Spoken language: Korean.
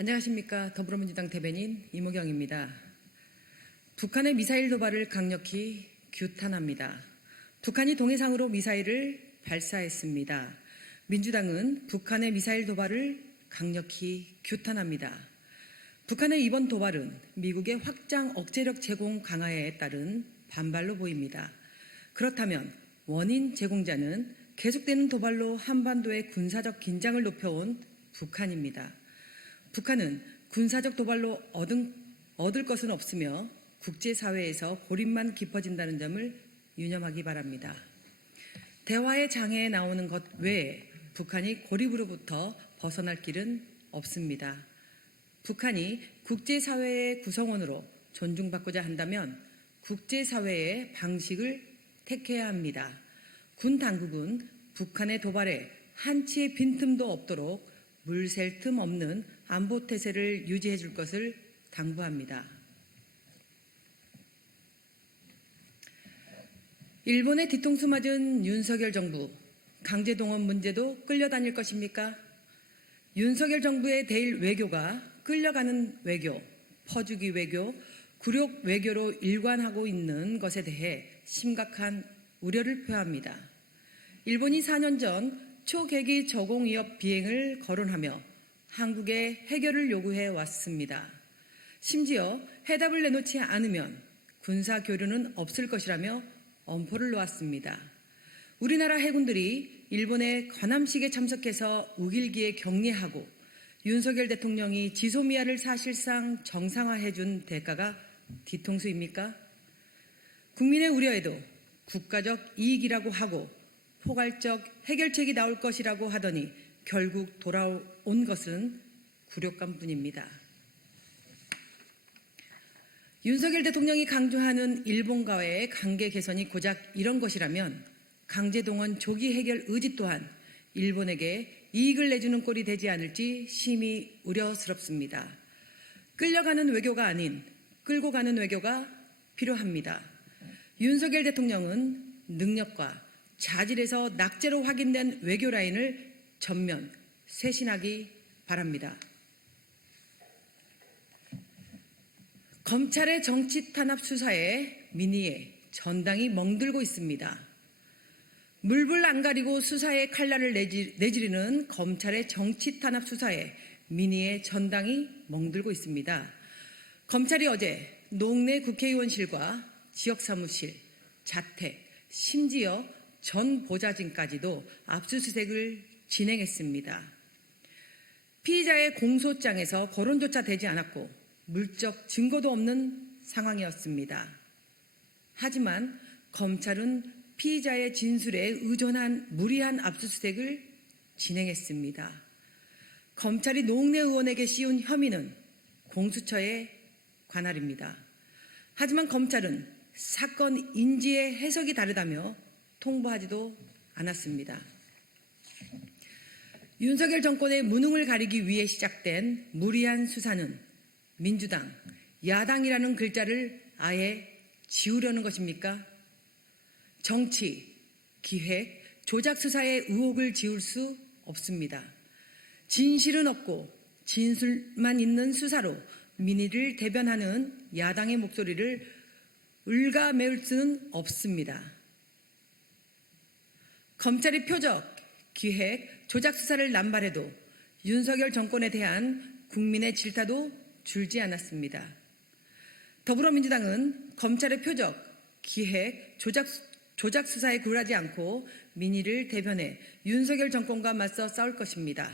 안녕하십니까. 더불어민주당 대변인 이모경입니다. 북한의 미사일 도발을 강력히 규탄합니다. 북한이 동해상으로 미사일을 발사했습니다. 민주당은 북한의 미사일 도발을 강력히 규탄합니다. 북한의 이번 도발은 미국의 확장 억제력 제공 강화에 따른 반발로 보입니다. 그렇다면 원인 제공자는 계속되는 도발로 한반도의 군사적 긴장을 높여온 북한입니다. 북한은 군사적 도발로 얻을 것은 없으며 국제사회에서 고립만 깊어진다는 점을 유념하기 바랍니다. 대화의 장애에 나오는 것 외에 북한이 고립으로부터 벗어날 길은 없습니다. 북한이 국제사회의 구성원으로 존중받고자 한다면 국제사회의 방식을 택해야 합니다. 군 당국은 북한의 도발에 한치의 빈틈도 없도록 물샐 틈 없는 안보 태세를 유지해 줄 것을 당부합니다. 일본의 뒤통수 맞은 윤석열 정부, 강제동원 문제도 끌려다닐 것입니까? 윤석열 정부의 대일 외교가 끌려가는 외교, 퍼주기 외교, 굴욕 외교로 일관하고 있는 것에 대해 심각한 우려를 표합니다. 일본이 4년 전 초계기 저공위협 비행을 거론하며 한국에 해결을 요구해 왔습니다. 심지어 해답을 내놓지 않으면 군사교류는 없을 것이라며 엄포를 놓았습니다. 우리나라 해군들이 일본의 관함식에 참석해서 우길기에 격리하고 윤석열 대통령이 지소미아를 사실상 정상화해 준 대가가 뒤통수입니까? 국민의 우려에도 국가적 이익이라고 하고 포괄적 해결책이 나올 것이라고 하더니 결국 돌아온 것은 굴욕감뿐입니다. 윤석열 대통령이 강조하는 일본과의 관계 개선이 고작 이런 것이라면 강제동원 조기 해결 의지 또한 일본에게 이익을 내주는 꼴이 되지 않을지 심히 우려스럽습니다. 끌려가는 외교가 아닌 끌고 가는 외교가 필요합니다. 윤석열 대통령은 능력과 자질에서 낙제로 확인된 외교 라인을 전면 쇄신하기 바랍니다. 검찰의 정치 탄압 수사에 민의의 전당이 멍들고 있습니다. 물불 안 가리고 수사의 칼날을 내지르는 검찰의 정치 탄압 수사에 민의의 전당이 멍들고 있습니다. 검찰이 어제 농내 국회의원실과 지역사무실, 자택, 심지어 전 보좌진까지도 압수수색을 진행했습니다. 피의자의 공소장에서 거론조차 되지 않았고 물적 증거도 없는 상황이었습니다. 하지만 검찰은 피의자의 진술에 의존한 무리한 압수수색을 진행했습니다. 검찰이 농내 의원에게 씌운 혐의는 공수처의 관할입니다. 하지만 검찰은 사건 인지의 해석이 다르다며 통보하지도 않았습니다. 윤석열 정권의 무능을 가리기 위해 시작된 무리한 수사는 민주당, 야당이라는 글자를 아예 지우려는 것입니까? 정치, 기획, 조작 수사의 의혹을 지울 수 없습니다. 진실은 없고 진술만 있는 수사로 민의를 대변하는 야당의 목소리를 갉아매울 수는 없습니다. 검찰이 표적, 기획, 조작 수사를 남발해도 윤석열 정권에 대한 국민의 질타도 줄지 않았습니다. 더불어민주당은 검찰의 표적, 기획, 조작 수사에 굴하지 않고 민의를 대변해 윤석열 정권과 맞서 싸울 것입니다.